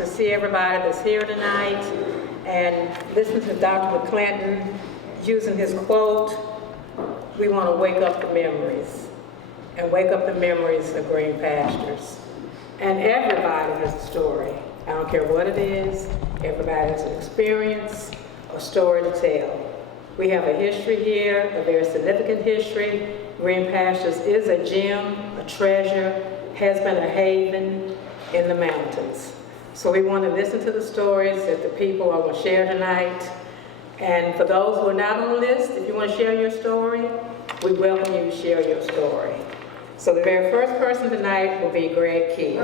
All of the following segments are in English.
to see everybody that's here tonight and listen to Dr. McClinton using his quote, we want to wake up the memories and wake up the memories of Green Pastures. And everybody has a story. I don't care what it is. Everybody has an experience, a story to tell. We have a history here, a very significant history. Green Pastures is a gem, a treasure, has been a haven in the mountains. So we want to listen to the stories that the people are going to share tonight. And for those who are not on the list, if you want to share your story, we welcome you to share your story. So the very first person tonight will be Greg Key.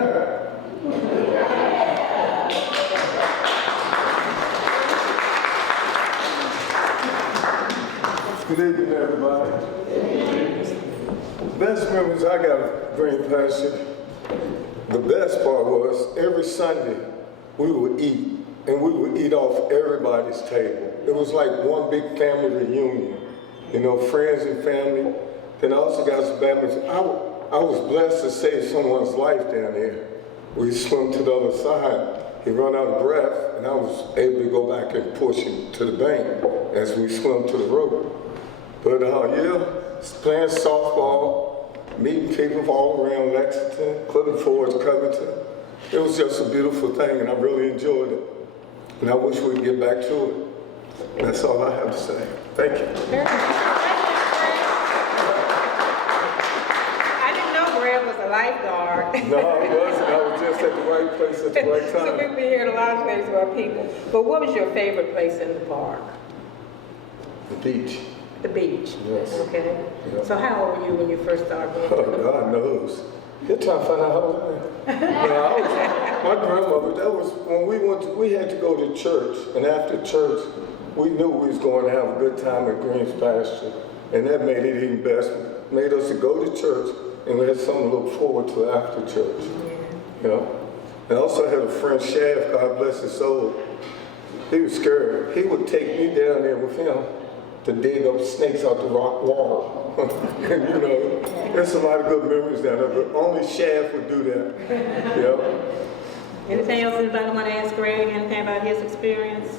Good evening, everybody. Best memories I got of Green Pastures. The best part was every Sunday we would eat, and we would eat off everybody's table. It was like one big family reunion, you know, friends and family. Then I also got some memories. I was blessed to save someone's life down there. We swim to the other side. He run out of breath, and I was able to go back and push him to the bank as we swim to the rope. But yeah, playing softball, meeting people all around Lexington, Clifton Forge, Covington. It was just a beautiful thing, and I really enjoyed it. And I wish we'd get back to it. That's all I have to say. Thank you. I didn't know Brenda was a lifeguard. No, I wasn't. I was just at the right place at the right time. So we've been hearing a lot of things about people. But what was your favorite place in the park? The beach. The beach? Yes. Okay. Yeah. So how old were you when you first started going to the God knows. You're trying to find out how old I am. My grandmother, that was when we had to go to church, and after church, we knew we was going to have a good time at Green Pastures, and that made it even best. It made us to go to church, and we had something to look forward to after church. Yeah. You know? And also I had a friend, Shaft, God bless his soul. He was scared. He would take me down there with him to dig up snakes out the rock wall. And, you know, there's a lot of good memories down there, but only Shaft would do that. You know? Anything else anybody want to ask Greg? Anything about his experience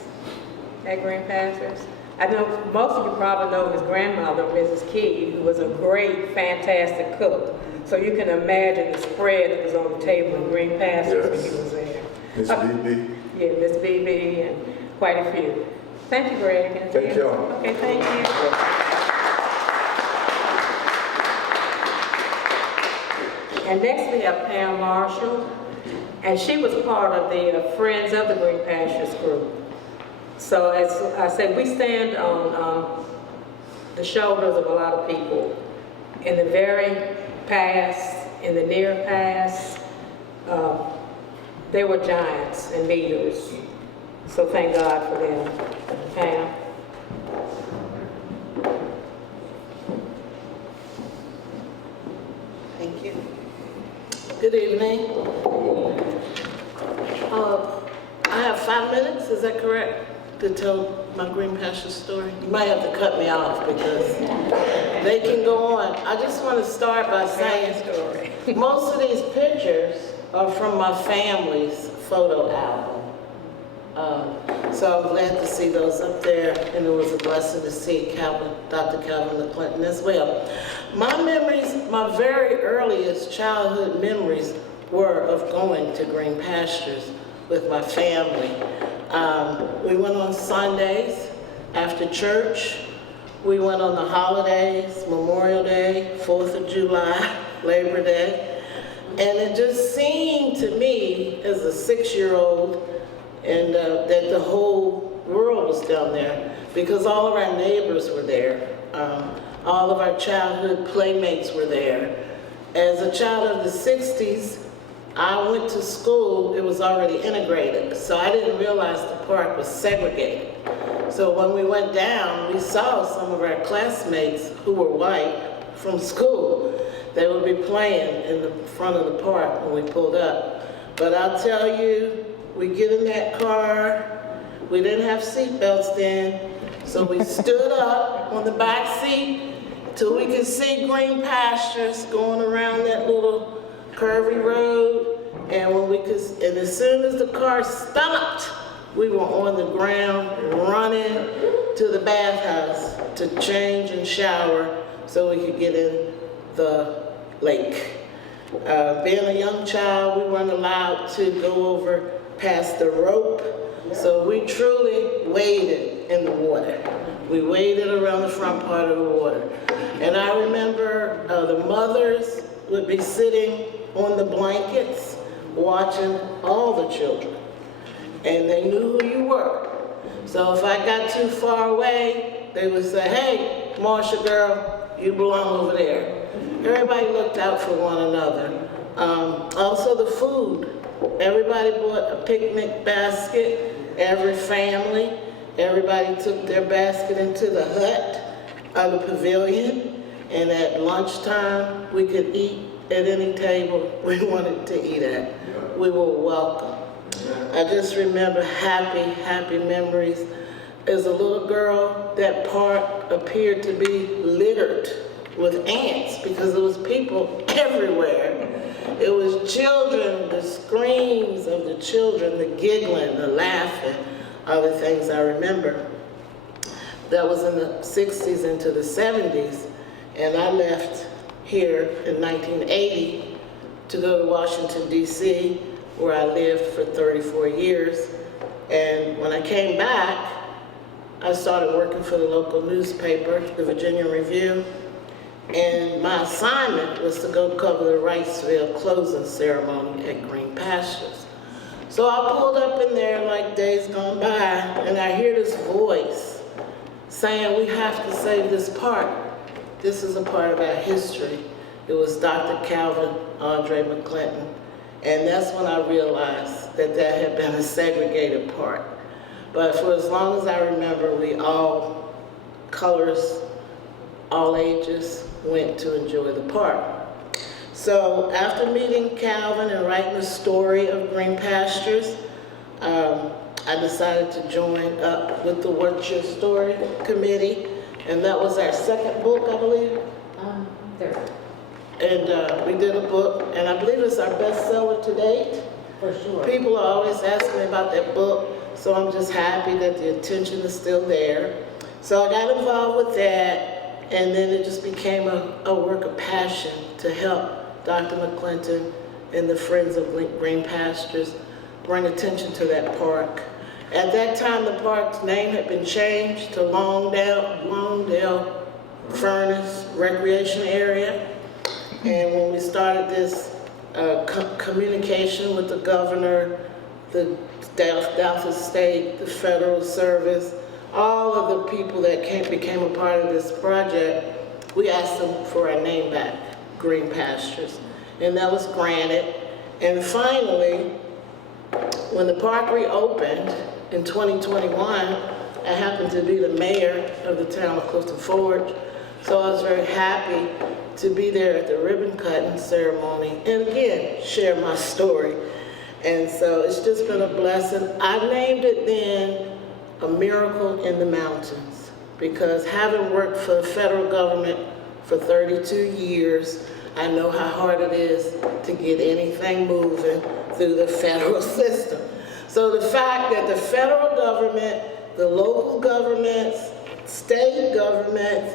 at Green Pastures? I know most of you probably know his grandmother, Mrs. Key, who was a great, fantastic cook. So you can imagine the spread that was on the table in Green Pastures when he was there. Miss BB. Yeah, Miss BB and quite a few. Thank you, Greg. Thank you. Okay, thank you. And next we have Pam Marshall, and she was part of the Friends of the Green Pastures group. So as I said, we stand on the shoulders of a lot of people. In the very past, in the near past, they were giants and leaders. So thank God for them. Pam. Thank you. Good evening. I have 5 minutes, is that correct, to tell my Green Pastures story? You might have to cut me off because they can go on. I just want to start by saying most of these pictures are from my family's photo album. So I'm glad to see those up there, and it was a blessing to see Dr. Calvin McClinton as well. My memories, my very earliest childhood memories were of going to Green Pastures with my family. We went on Sundays after church. We went on the holidays, Memorial Day, 4th of July, Labor Day. And it just seemed to me as a 6-year-old and that the whole world was down there because all of our neighbors were there. All of our childhood playmates were there. As a child of the 60s, I went to school, it was already integrated, so I didn't realize the park was segregated. So when we went down, we saw some of our classmates who were white from school. They would be playing in the front of the park when we pulled up. But I'll tell you, we get in that car, we didn't have seatbelts then, so we stood up on the back seat till we could see Green Pastures going around that little curvy road, And and as soon as the car stopped, we were on the ground running to the bathhouse to change and shower so we could get in the lake. Being a young child, we weren't allowed to go over past the rope, so we truly waded in the water. We waded around the front part of the water. And I remember the mothers would be sitting on the blankets watching all the children. And they knew who you were. So if I got too far away, they would say, hey, Marshall girl, you belong over there. Everybody looked out for one another. Also the food. Everybody bought a picnic basket, every family. Everybody took their basket into the hut or the pavilion. And at lunchtime, we could eat at any table we wanted to eat at. We were welcome. I just remember happy memories. As a little girl, that park appeared to be littered with ants because there was people everywhere. It was children, the screams of the children, the giggling, the laughing, are the things I remember. That was in the 60s into the 70s, and I left here in 1980 to go to Washington, D.C., where I lived for 34 years. And when I came back, I started working for the local newspaper, the Virginia Review, and my assignment was to go cover the Wrightsville closing ceremony at Green Pastures. So I pulled up in there like days gone by, and I hear this voice saying, we have to save this park. This is a part of our history. It was Dr. Calvin Andre McClinton. And that's when I realized that that had been a segregated park. But for as long as I remember, we all colors, all ages, went to enjoy the park. So after meeting Calvin and writing the story of Green Pastures, I decided to join up with the What's Your Story committee. And that was our second book, I believe. Third. And we did a book, and I believe it's our bestseller to date. For sure. People are always asking me about that book, so I'm just happy that the attention is still there. So I got involved with that, and then it just became a work of passion to help Dr. McClinton and the Friends of Green Pastures bring attention to that park. At that time, the park's name had been changed to Longdale Recreation Area. And when we started this communication with the governor, the Dallas State, the Federal Service, all of the people that became a part of this project, we asked them for our name back, Green Pastures. And that was granted. And finally, when the park reopened in 2021, I happened to be the mayor of the town of Clifton Forge. So I was very happy to be there at the ribbon cutting ceremony and again, share my story. And so it's just been a blessing. I named it then A Miracle in the Mountains because having worked for the federal government for 32 years, I know how hard it is to get anything moving through the federal system. So the fact that the federal government, the local governments, state governments,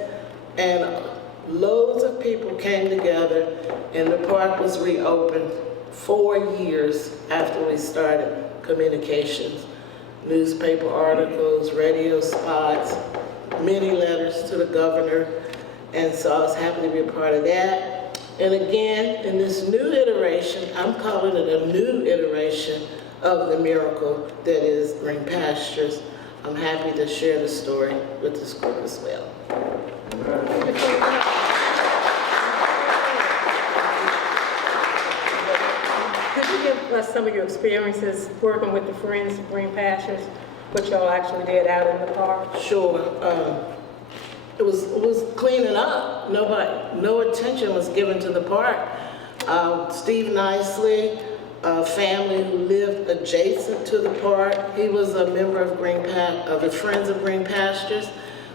and loads of people came together and the park was reopened 4 years after we started communications, newspaper articles, radio spots, many letters to the governor. And so I was happy to be a part of that. And again, in this new iteration, I'm calling it a new iteration of the miracle that is Green Pastures. I'm happy to share the story with this group as well. Could you give us some of your experiences working with the Friends of Green Pastures, what y'all actually did out in the park? Sure. It was cleaning up. No attention was given to the park. Steve Nicely, a family who lived adjacent to the park, he was a member of the Friends of Green Pastures.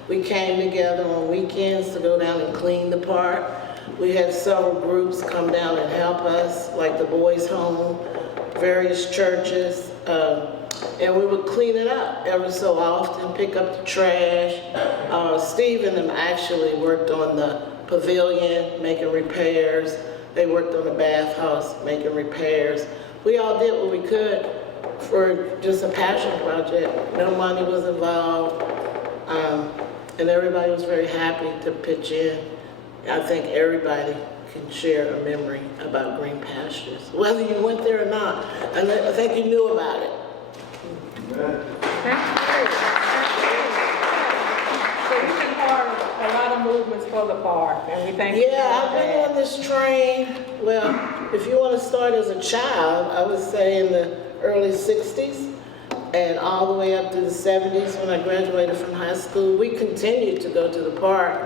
We came together on weekends to go down and clean the park. We had several groups come down and help us, like the Boys Home, various churches, and we would clean it up every so often, pick up the trash. Steve and them actually worked on the pavilion, making repairs. They worked on the bathhouse, making repairs. We all did what we could for just a passion project. No money was involved, and everybody was very happy to pitch in. I think everybody can share a memory about Green Pastures, whether you went there or not. And I think you knew about it. Thank you. So you've been part of a lot of movements for the park, and we thank you. Yeah, I've been on this train. Well, if you want to start as a child, I would say in the early 60s and all the way up to the 70s when I graduated from high school. We continued to go to the park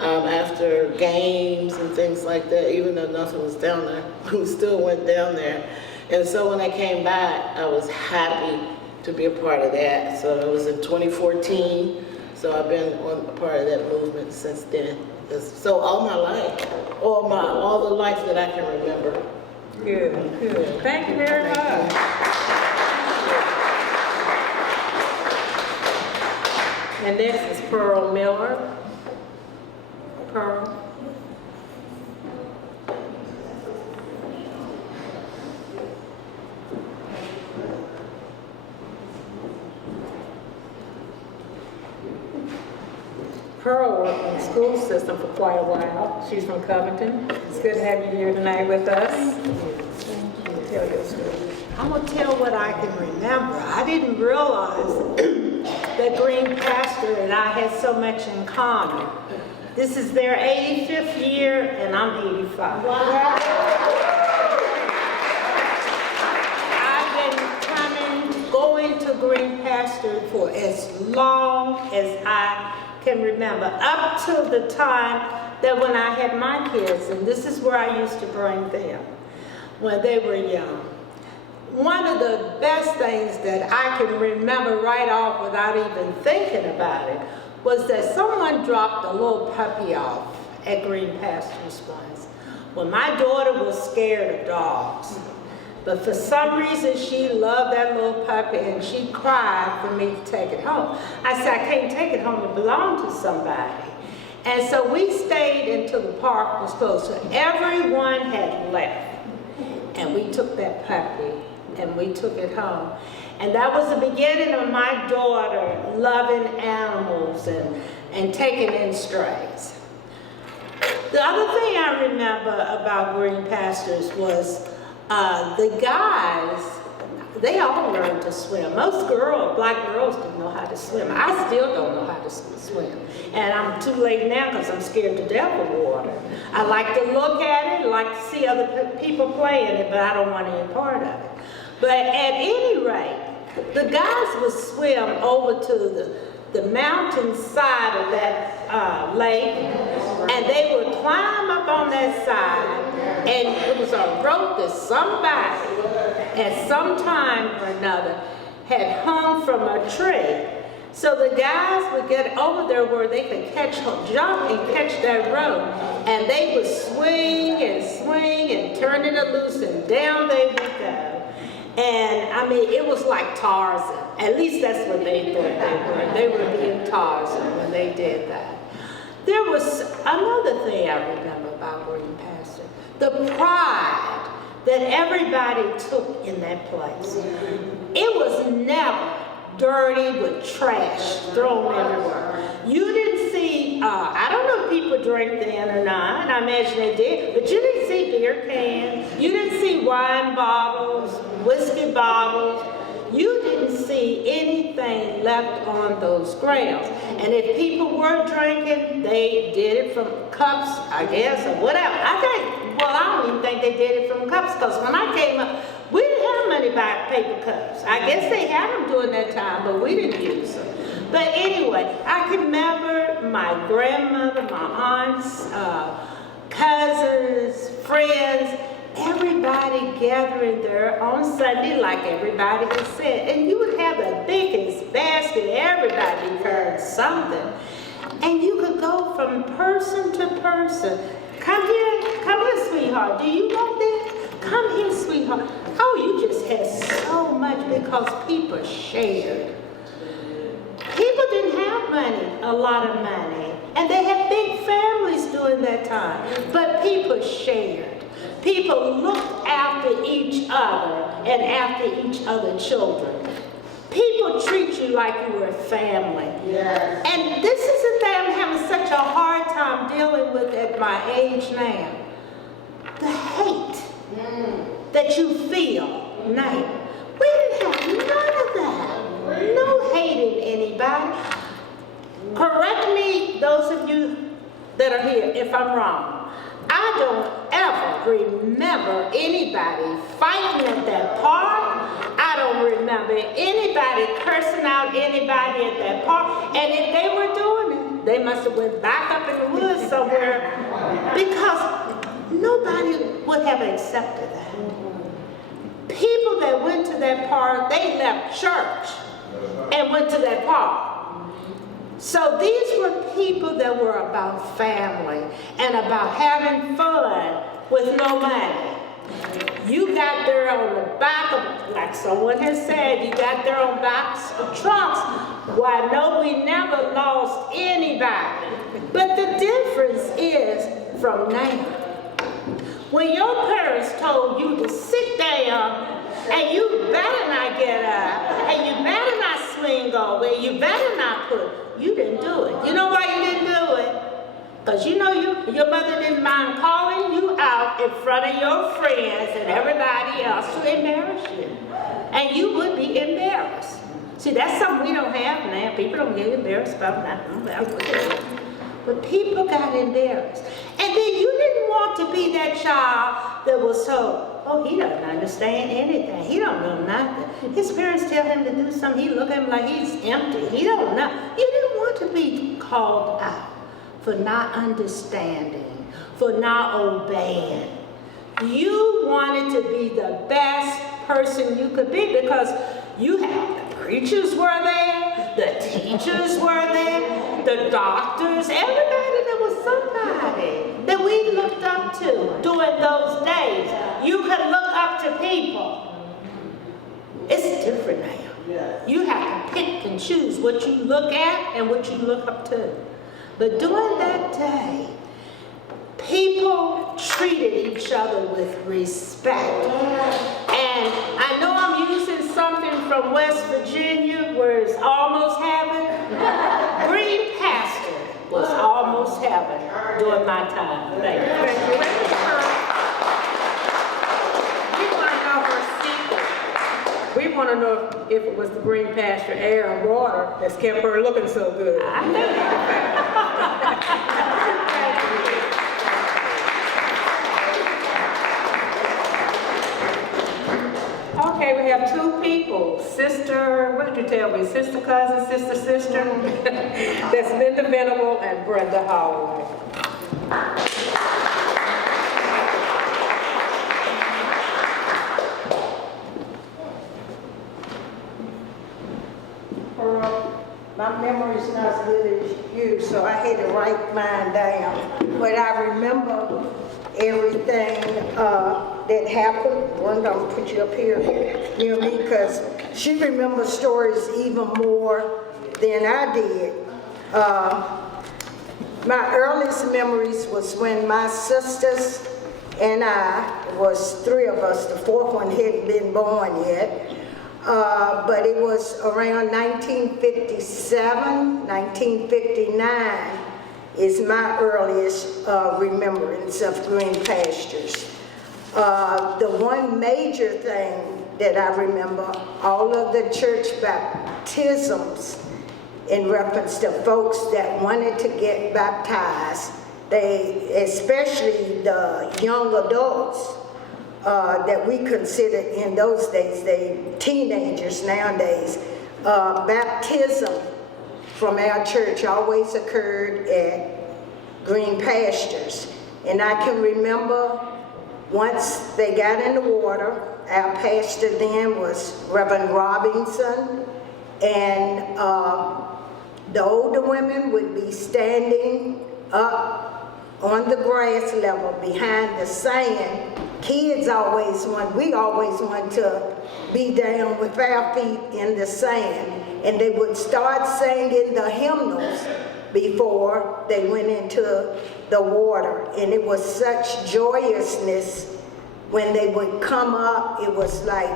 after games and things like that, even though nothing was down there. We still went down there. And so when I came back, I was happy to be a part of that. So it was in 2014. So I've been a part of that movement since then. So all my life, all the life that I can remember. Good, good. Thank you very much. And next is Pearl Miller. Pearl. Pearl worked in the school system for quite a while. She's from Covington. It's good to have you here tonight with us. Tell your story. I'm gonna tell what I can remember. I didn't realize that Green Pasture and I had so much in common. This is their 85th year and I'm 85. Wow. I've been going to Green Pasture for as long as I can remember, up to the time that when I had my kids, and this is where I used to bring them, when they were young. One of the best things that I can remember right off without even thinking about it was that someone dropped a little puppy off at Green Pastures once. Well, my daughter was scared of dogs, but for some reason she loved that little puppy and she cried for me to take it home. I said, I can't take it home, it belonged to somebody. And so we stayed until the park was closed. So everyone had left and we took that puppy and we took it home. And that was the beginning of my daughter loving animals and taking in strays. The other thing I remember about Green Pastures was the guys, they all learned to swim. Most black girls didn't know how to swim. I still don't know how to swim. And I'm too late now because I'm scared to death of water. I like to look at it, like to see other people play in it, but I don't want any part of it. But at any rate, the guys would swim over to the mountain side of that lake, and they would climb up on that side, and it was a rope that somebody at some time or another had hung from a tree. So the guys would get over there where they could jump and catch that rope, and they would swing and turn it loose, and down they would go. And I mean, it was like Tarzan. At least that's what they thought they were. They were being Tarzan when they did that. There was another thing I remember about Green Pasture. The pride that everybody took in that place. It was never dirty with trash thrown everywhere. You didn't see, I don't know if people drank then or not, I imagine they did, but you didn't see beer cans, you didn't see wine bottles, whiskey bottles, you didn't see anything left on those grounds. And if people were drinking, they did it from cups, I guess, or whatever. I don't even think they did it from cups, because when I came up, we didn't have money to buy paper cups. I guess they had them during that time, but we didn't use them. But anyway, I can remember my grandmother, my aunts, cousins, friends, everybody gathering there on Sunday, like everybody has said. And you would have the biggest basket, everybody carried something. And you could go from person to person, Come here, sweetheart. Do you want this? Come here, sweetheart. Oh, you just had so much because people shared. People didn't have money, a lot of money, and they had big families during that time, but people shared. People looked after each other and after each other's children. People treat you like you were family. Yes. And this is the thing I'm having such a hard time dealing with at my age now. The hate that you feel now. We didn't have none of that. No hating anybody. Correct me, those of you that are here, if I'm wrong. I don't ever remember anybody fighting at that park. I don't remember anybody cursing out anybody at that park. And if they were doing it, they must have went back up in the woods somewhere because nobody would have accepted that. People that went to that park, they left church and went to that park. So these were people that were about family and about having fun with no money. You got there on the back of, like someone has said, you got there on backs of trucks. Why, no, we never lost anybody. But the difference is from now. When your parents told you to sit down and you better not get up, and you better not swing over, and you better not put, you didn't do it. You know why you didn't do it? Because you know your mother didn't mind calling you out in front of your friends and everybody else to embarrass you. And you would be embarrassed. See, that's something we don't have now. People don't get embarrassed about nothing. But people got embarrassed. And then you didn't want to be that child that was so, oh, he doesn't understand anything. He don't know nothing. His parents tell him to do something. He look at him like he's empty. He don't know. You didn't want to be called out for not understanding, for not obeying. You wanted to be the best person you could be because you had the preachers were there, the teachers were there, the doctors, everybody that was somebody that we looked up to during those days. You could look up to people. It's different now. You have to pick and choose what you look at and what you look up to. But during that day, people treated each other with respect. And I know I'm using something from West Virginia where it's almost heaven. Green Pastures was almost heaven during my time. Thank you. Thank you. We want to know if it was the green pasture air and water that's kept her looking so good. I know Okay, we have two people. Sister, what did you tell me? Sister cousin, sister. That's Linda Venable and Brenda Holloway. My memory's not as good as you, so I had to write mine down. But I remember everything that happened. Brenda, I'm gonna put you up here near me because she remembers stories even more than I did. My earliest memories was when my sisters and I, was three of us, the fourth one hadn't been born yet. But it was around 1957, 1959 is my earliest remembrance of Green Pastures. The one major thing that I remember, all of the church baptisms in reference to folks that wanted to get baptized, they, especially the young adults, that we considered in those days, they teenagers nowadays, baptism from our church always occurred at Green Pastures. And I can remember once they got in the water, our pastor then was Reverend Robinson, and the older women would be standing up on the grass level behind the sand. Kids always we always want to be down with our feet in the sand. And they would start singing the hymnals before they went into the water. And it was such joyousness when they would come up. It was like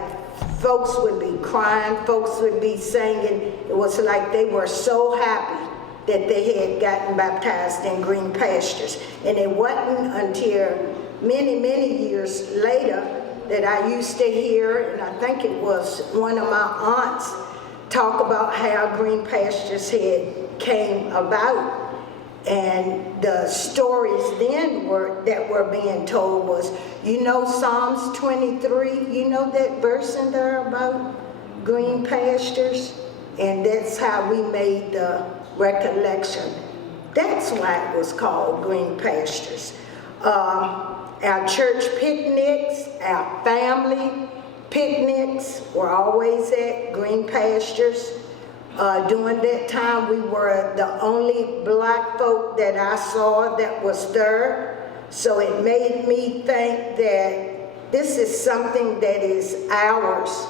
folks would be crying, folks would be singing. It was like they were so happy that they had gotten baptized in Green Pastures. And it wasn't until many, many years later that I used to hear, and I think it was one of my aunts, talk about how Green Pastures had came about. And the stories then that were being told was, you know, Psalms 23, you know that verse in there about Green Pastures? And that's how we made the recollection. That's why it was called Green Pastures. Our church picnics, our family picnics were always at Green Pastures. During that time, we were the only black folk that I saw that was there. So it made me think that this is something that is ours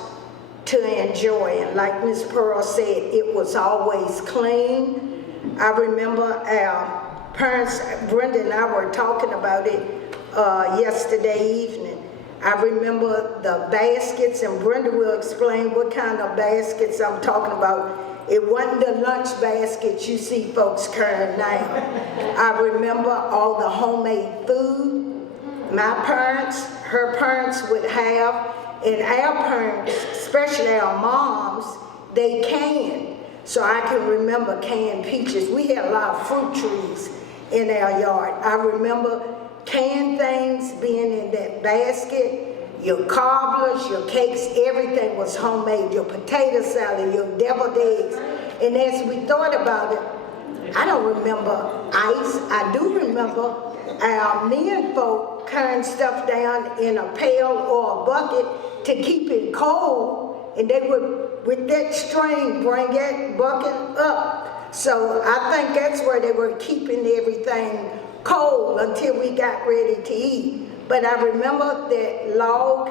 to enjoy. And like Ms. Pearl said, it was always clean. I remember our parents, Brenda and I were talking about it yesterday evening. I remember the baskets, and Brenda will explain what kind of baskets I'm talking about. It wasn't the lunch baskets you see folks carrying now. I remember all the homemade food my parents, her parents would have, and our parents, especially our moms, they canned. So I can remember canned peaches. We had a lot of fruit trees in our yard. I remember canned things being in that basket. Your cobblers, your cakes, everything was homemade. Your potato salad, your deviled eggs. And as we thought about it, I don't remember ice. I do remember our men folk carrying stuff down in a pail or a bucket to keep it cold. And they would, with that string, bring that bucket up. So I think that's where they were keeping everything cold until we got ready to eat. But I remember that log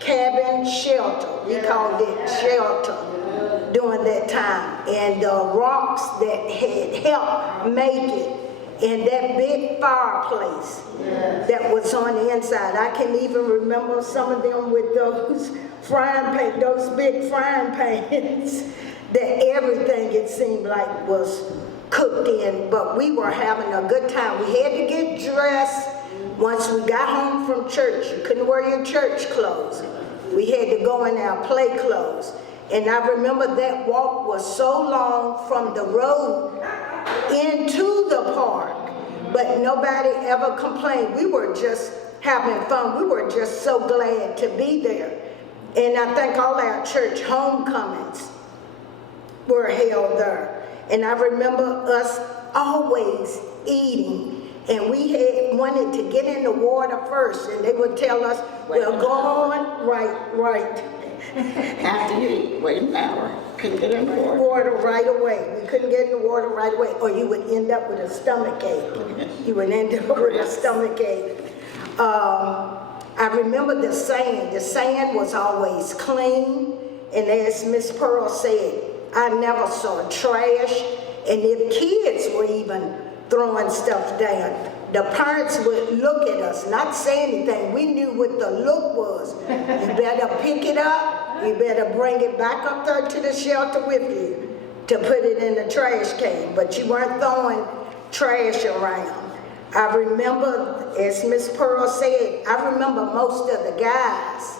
cabin shelter, we called it shelter during that time. And the rocks that had helped make it, and that big fireplace that was on the inside. I can even remember some of them with those frying pan, those big frying pans that everything it seemed like was cooked in. But we were having a good time. We had to get dressed. Once we got home from church, you couldn't wear your church clothes. We had to go in our play clothes. And I remember that walk was so long from the road into the park, but nobody ever complained. We were just having fun. We were just so glad to be there. And I think all our church homecomings were held there. And I remember us always eating. And we had wanted to get in the water first, and they would tell us, well, go on, right. After you eat, wait an hour, couldn't get in the water. Water right away. We couldn't get in the water right away, or you would end up with a stomach ache. You would end up with a stomach ache. I remember the sand. The sand was always clean, and as Miss Pearl said, I never saw trash, and if kids were even throwing stuff down, the parents would look at us, not say anything. We knew what the look was. You better pick it up, you better bring it back up there to the shelter with you to put it in the trash can, but you weren't throwing trash around. I remember, as Miss Pearl said, I remember most of the guys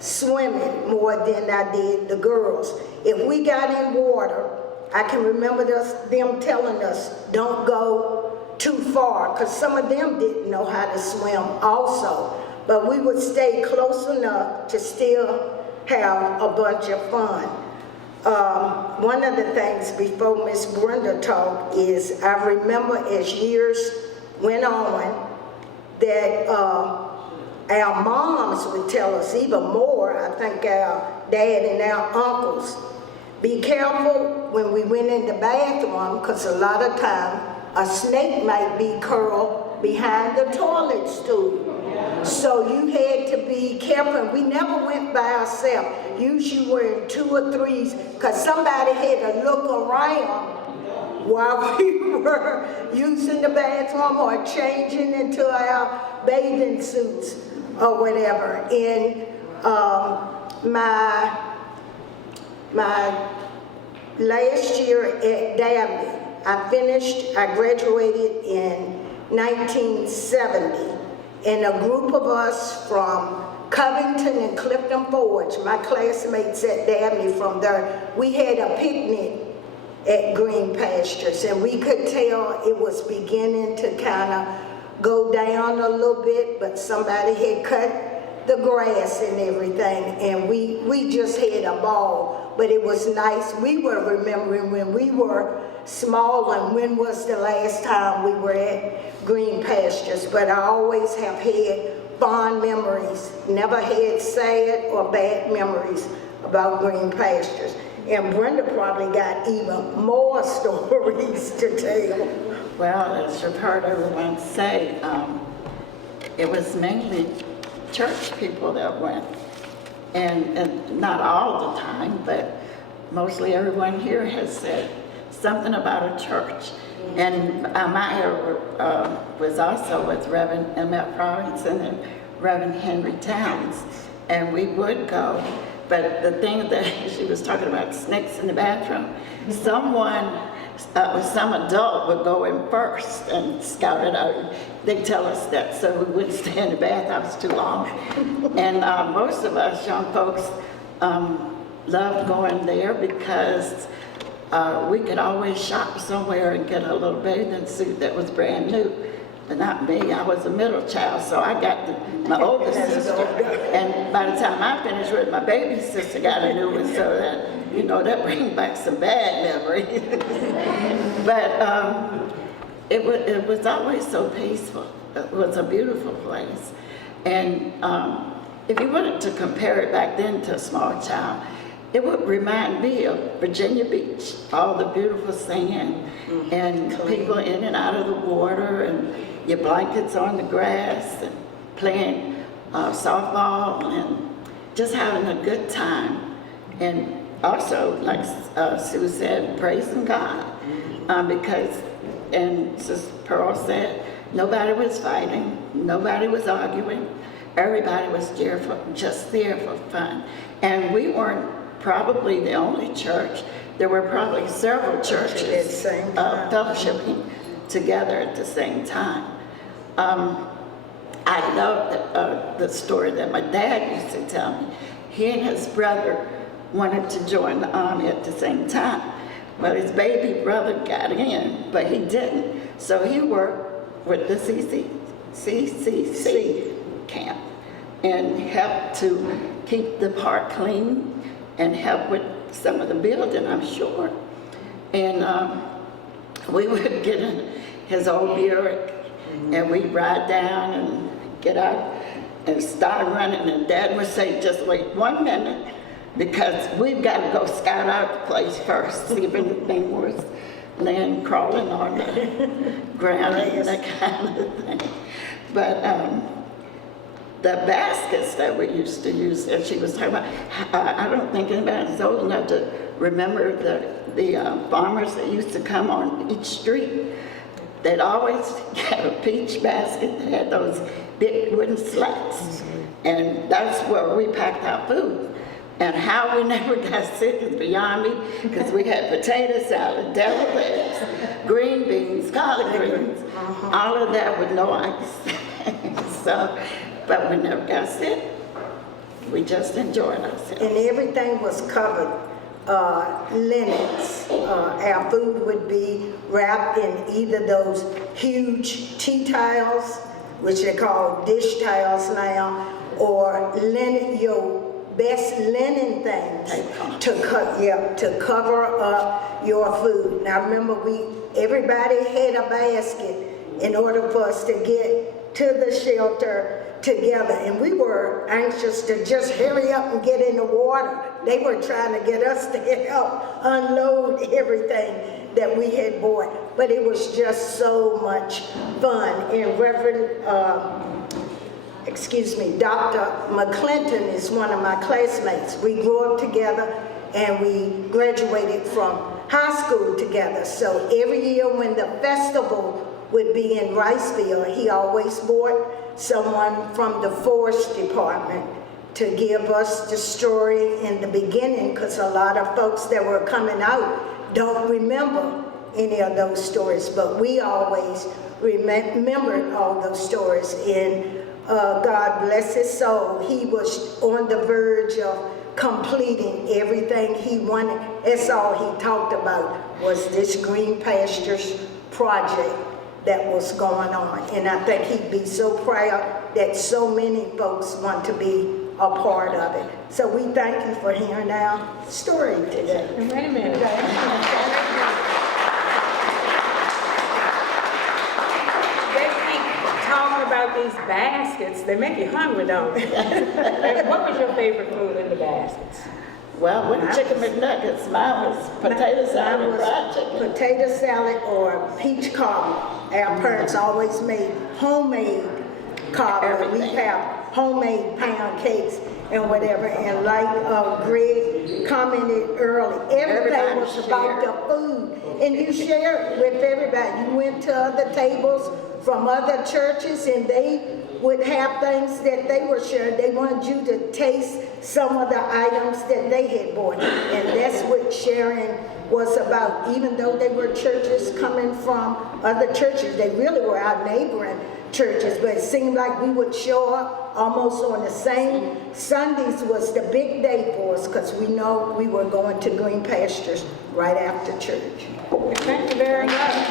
swimming more than I did the girls. If we got in water, I can remember them telling us, don't go too far, because some of them didn't know how to swim also. But we would stay close enough to still have a bunch of fun. One of the things before Miss Brenda talked is I remember as years went on that our moms would tell us even more, I think our dad and our uncles, be careful when we went in the bathroom, because a lot of time a snake might be curled behind the toilet stool. So you had to be careful, and we never went by ourselves. Usually we're in 2 or 3s, because somebody had to look around while we were using the bathroom or changing into our bathing suits or whatever. In my last year at Dabney, I graduated in 1970, and a group of us from Covington and Clifton Forge, my classmates at Dabney from there, we had a picnic at Green Pastures, and we could tell it was beginning to kind of go down a little bit, but somebody had cut the grass and everything, and we just had a ball, but it was nice. We were remembering when we were small and when was the last time we were at Green Pastures, but I always have had fond memories, never had sad or bad memories about Green Pastures. And Brenda probably got even more stories to tell. Well, as you've heard everyone say, it was mainly church people that went. And not all the time, but mostly everyone here has said something about a church. And my era was also with Reverend M.F. Robinson and Reverend Henry Towns, and we would go. But the thing that she was talking about, snakes in the bathroom, some adult would go in first and scout it out. They'd tell us that so we wouldn't stay in the bathhouse too long. And most of us young folks loved going there because we could always shop somewhere and get a little bathing suit that was brand new. But not me, I was a middle child, so I got my older sister. And by the time I finished with my baby sister got a new one, so that, you know, that brings back some bad memories. But it was always so peaceful. It was a beautiful place. And if you wanted to compare it back then to a small child, it would remind me of Virginia Beach, all the beautiful sand and people in and out of the water and your blankets on the grass and playing softball and just having a good time. And also, like Sue said, praising God because, and Sister Pearl said, nobody was fighting, nobody was arguing, everybody was just there for fun. And we weren't probably the only church. There were probably several churches fellowshipping together at the same time. I love the story that my dad used to tell me. He and his brother wanted to join the army at the same time. Well, his baby brother got in, but he didn't. So he worked with the CCC camp and helped to keep the park clean and help with some of the building, I'm sure. And we would get in his old Buick and we'd ride down and get out and start running, and Dad would say, just wait 1 minute because we've got to go scout out the place first, see if anything was laying crawling on the ground and that kind of thing. But the baskets that we used to use, and she was talking about, I don't think anybody's old enough to remember the farmers that used to come on each street. They'd always get a peach basket that had those big wooden slats. And that's where we packed our food. And how we never got sick is beyond me, because we had potato salad, deviled eggs, green beans, collard greens, all of that with no ice. So, but we never got sick. We just enjoyed ourselves. And everything was covered. Linens. Our food would be wrapped in either those huge tea towels, which they call dish towels now, or linen, your best linen things to cover up your food. Now remember, everybody had a basket in order for us to get to the shelter together, and we were anxious to just hurry up and get in the water. They were trying to get us to help unload everything that we had bought, but it was just so much fun. And Dr. McClinton is one of my classmates. We grew up together and we graduated from high school together. So every year when the festival would be in Riceville, he always brought someone from the forest department to give us the story in the beginning, because a lot of folks that were coming out don't remember any of those stories, but we always remembered all those stories. And God bless his soul, he was on the verge of completing everything he wanted. That's all he talked about, was this Green Pastures project that was going on. And I think he'd be so proud that so many folks want to be a part of it. So we thank you for hearing our story today. Wait a minute. They keep talking about these baskets. They make you hungry, don't they? And what was your favorite food in the baskets? Well, with chicken McNuggets, mine was potato salad and fried chicken. Potato salad or peach cobbler. Our parents always made homemade cobbler. We Everything. have homemade pound cakes and whatever. And like Greg commented early, everything Everybody was about shared. the food. And you shared with everybody. You went to other tables from other churches and they would have things that they were sharing. They wanted you to taste some of the items that they had bought. And that's what sharing was about. Even though they were churches coming from other churches, they really were our neighboring churches, but it seemed like we would show up almost on the same. Sundays was the big day for us, because we know we were going to Green Pastures right after church. Thank you very much.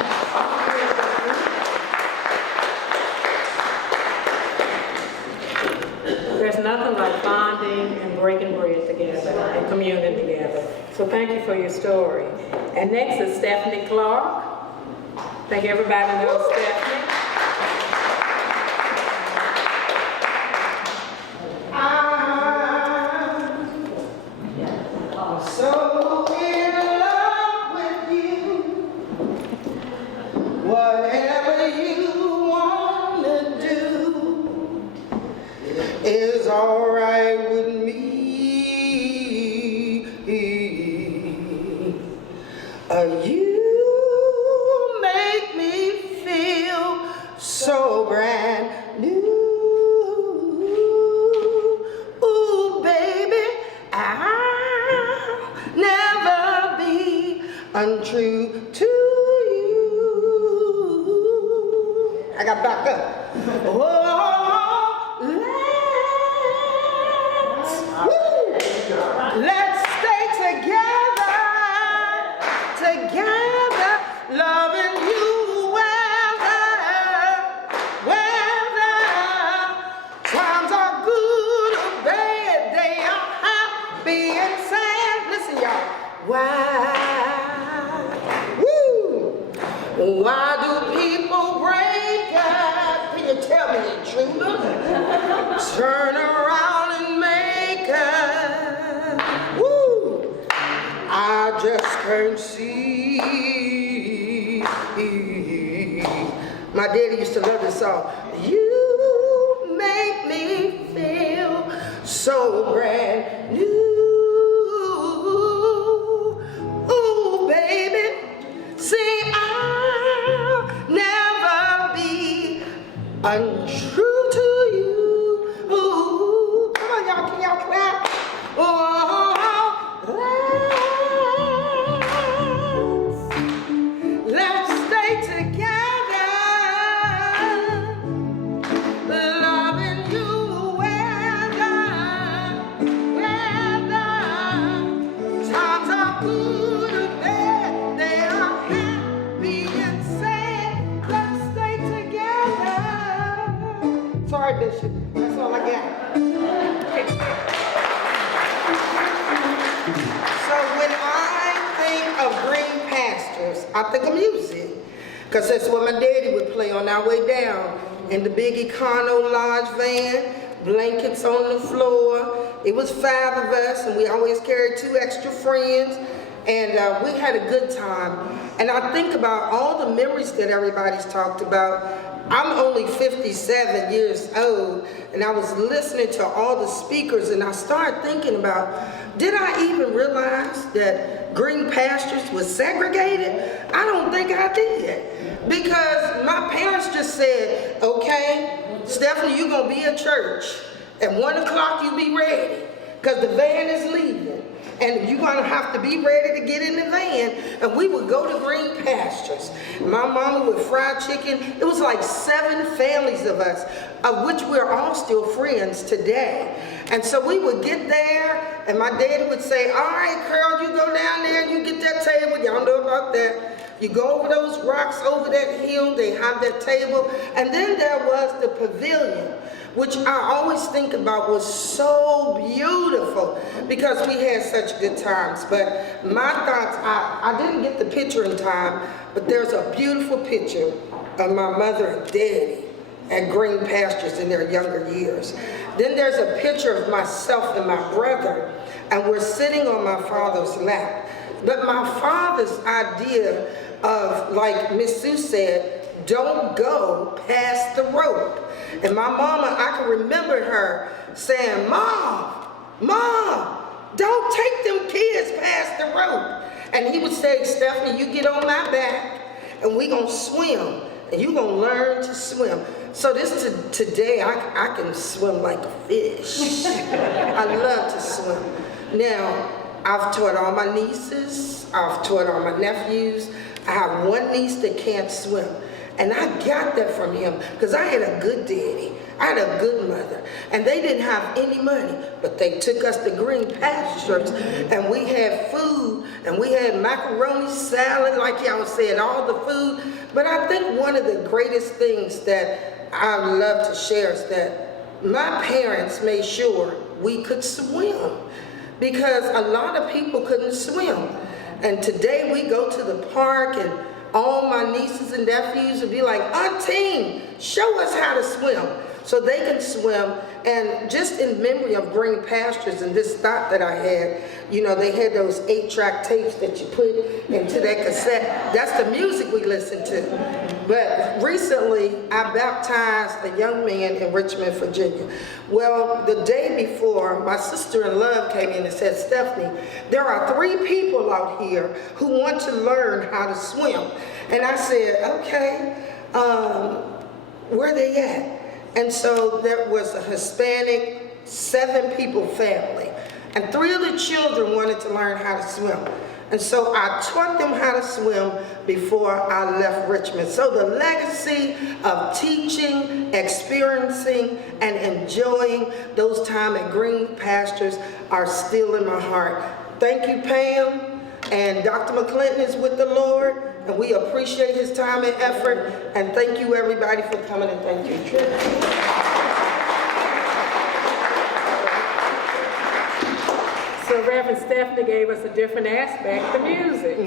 There's nothing like bonding and breaking bread together and communing together. So thank you for your story. And next is Stephanie Clark. I think everybody knows Stephanie. I'm so in love with you. Whatever you want to do is all right with me. You make me feel so brand new. Ooh, baby, I'll never be untrue to you. I got backed up. Let's stay together, loving you whether times are good or bad, they are happy and sad. Listen, y'all. Why do people break up? Can you tell me the truth? Turn around and make up. I just can't see. My daddy used to love this song. You make me feel so brand new. Ooh, baby, see, I'll never be untrue to you. Ooh, come on, y'all, can y'all clap? Let's stay together, loving you whether times are good or bad, they are happy and sad. Let's stay together. Sorry, Bishop, that's all I got. So when I think of Green Pastures, I think of music, because that's what my daddy would play on our way down in the big Econo Lodge van, blankets on the floor. It was 5 of us, and we always carried 2 extra friends, and we had a good time. And I think about all the memories that everybody's talked about. I'm only 57 years old, and I was listening to all the speakers, and I started thinking about, did I even realize that Green Pastures was segregated? I don't think I did, because my parents just said, okay, Stephanie, you're gonna be at church. At 1 o'clock, you be ready, because the van is leaving. And you're gonna have to be ready to get in the van. And we would go to Green Pastures. My mama would fry chicken. It was like 7 families of us, of which we're all still friends today. And so we would get there, and my daddy would say, all right, Carl, you go down there and you get that table. Y'all know about that. You go over those rocks, over that hill, they have that table. And then there was the pavilion, which I always think about was so beautiful because we had such good times. But my thoughts, I didn't get the picture in time, but there's a beautiful picture of my mother and daddy at Green Pastures in their younger years. Then there's a picture of myself and my brother, and we're sitting on my father's lap. But my father's idea of, like Miss Sue said, don't go past the rope. And my mama, I can remember her saying, Mom, don't take them kids past the rope. And he would say, Stephanie, you get on my back and we gonna swim and you gonna learn to swim. So today, I can swim like a fish. I love to swim. Now, I've taught all my nieces, I've taught all my nephews. I have one niece that can't swim. And I got that from him because I had a good daddy. I had a good mother. And they didn't have any money, but they took us to Green Pastures and we had food and we had macaroni salad, like y'all said, all the food. But I think one of the greatest things that I love to share is that my parents made sure we could swim because a lot of people couldn't swim. And today we go to the park and all my nieces and nephews would be like, Auntie, show us how to swim. So they can swim. And just in memory of Green Pastures and this thought that I had, you know, they had those 8-track tapes that you put into that cassette. That's the music we listened to. But recently, I baptized a young man in Richmond, Virginia. Well, the day before, my sister-in-law came in and said, Stephanie, there are 3 people out here who want to learn how to swim. And I said, okay, where they at? And so there was a Hispanic 7-people family. And 3 of the children wanted to learn how to swim. And so I taught them how to swim before I left Richmond. So the legacy of teaching, experiencing, and enjoying those time at Green Pastures are still in my heart. Thank you, Pam. And Dr. McClinton is with the Lord, and we appreciate his time and effort. And thank you, everybody, for coming, and thank you, Trish. So Reverend Stephanie gave us a different aspect, the music.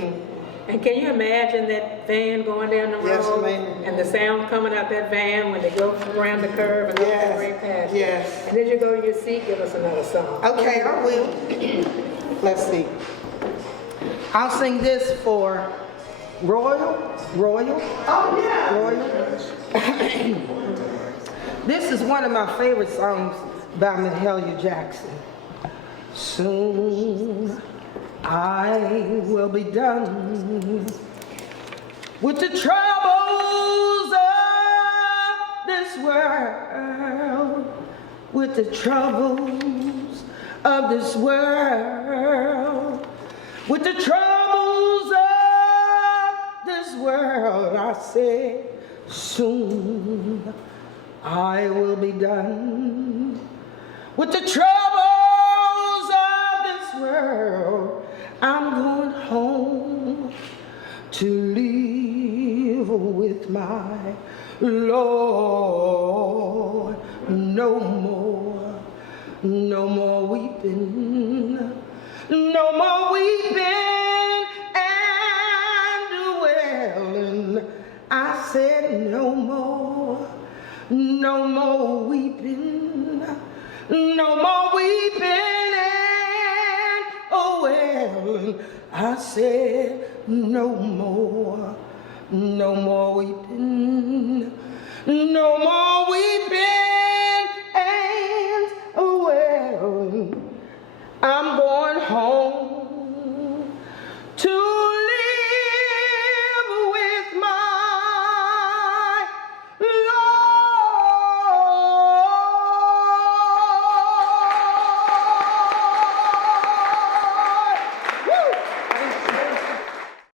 And can you imagine that van going down the road? Yes, ma'am. And the sound coming out that van when they go around the curve and up the Green Pastures? Yes. And then you go to your seat, give us another song. Okay, I will. Let's see. I'll sing this for Royal. Oh, yeah. Royal. This is one of my favorite songs by Mahalia Jackson. Soon I will be done with the troubles of this world, with the troubles of this world, with the troubles of this world. I said, soon I will be done with the troubles of this world. I'm going home to live with my Lord. No more weeping, no more weeping and wailing. I said no more no more weeping, no more weeping, and oh well, I said no more weeping, no more weeping, and oh well, I'm going home